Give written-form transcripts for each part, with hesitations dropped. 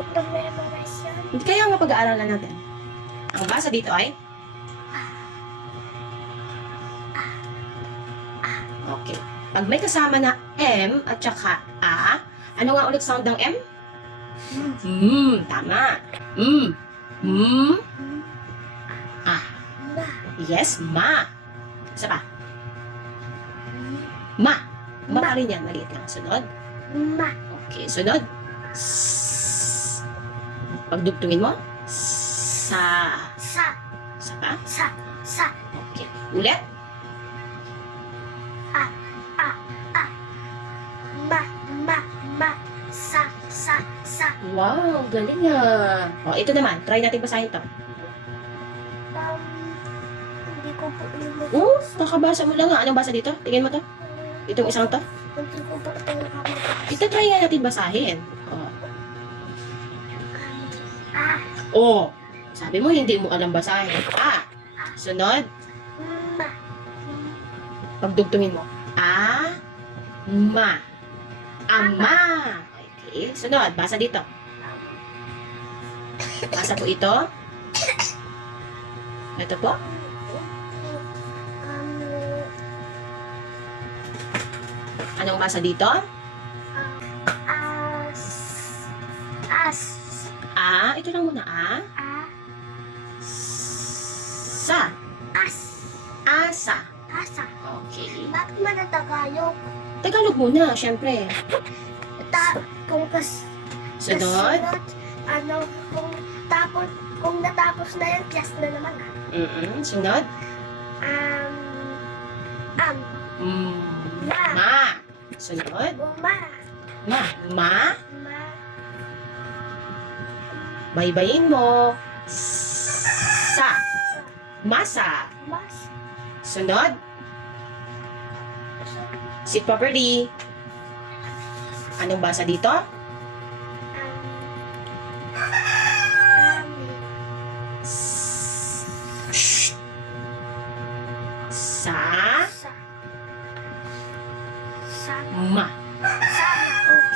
ko pa memorize yan. Hindi kaya mapag-aaralan natin. Ang basa dito ay? Okay. Pag may kasama na M at saka A, ano nga ulit sound ng M? Tama. Ah. Ma. Yes, ma. Isa pa. Ma. Ma pa rin yan. Maliit lang. Sunod. Ma. Okay, sunod. Pagdugtungin mo. Sa. Sa. Sa pa. Sa. Okay. Ulit. Ma. Sa. Wow, galing ah. O, ito naman. Try natin basahin to. Hindi ko po yung Oh, kakabasa mo lang nga. Anong basa dito? Tingin mo to. Itong isang to. Hindi ko po ito yung Ito, try nga natin basahin. O. Oh. Sabi mo, hindi mo alam basahin. Ah. Sunod. Ma. Pagdugtungin mo. A. Ma. Ama. Okay. Sunod. Basa dito. Basa po ito. Ito po. Anong basa dito? As. A. Ito lang muna. A. Sa. As. Asa. Asa. Okay. Bakit manatagalog? Tagalog muna, syempre. Kung kas... Sunod. Ano, kung natapos na yan, class na naman ah. Sunod. Ma. Sunod. Ma. Ma. Ma. Ma. Baybayin mo. Sa. Masa. Mas. Sunod. Sit properly. Anong basa dito? Shh. Sa. Ma.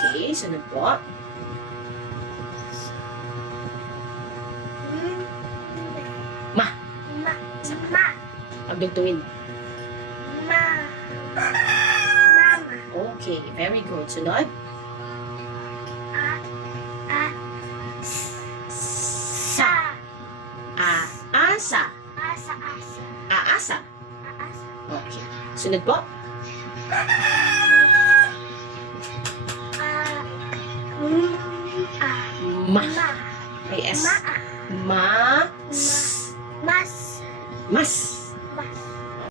Okay, sunod po. Ma. Ma. Ma. Pagdugtungin. Ma. Mama. Okay, very good. Sunod. Sa. Asa. Asa. Aasa. Asa. Okay. Sunod po. Ma. May S. Ma. Ma. Mas. Mas.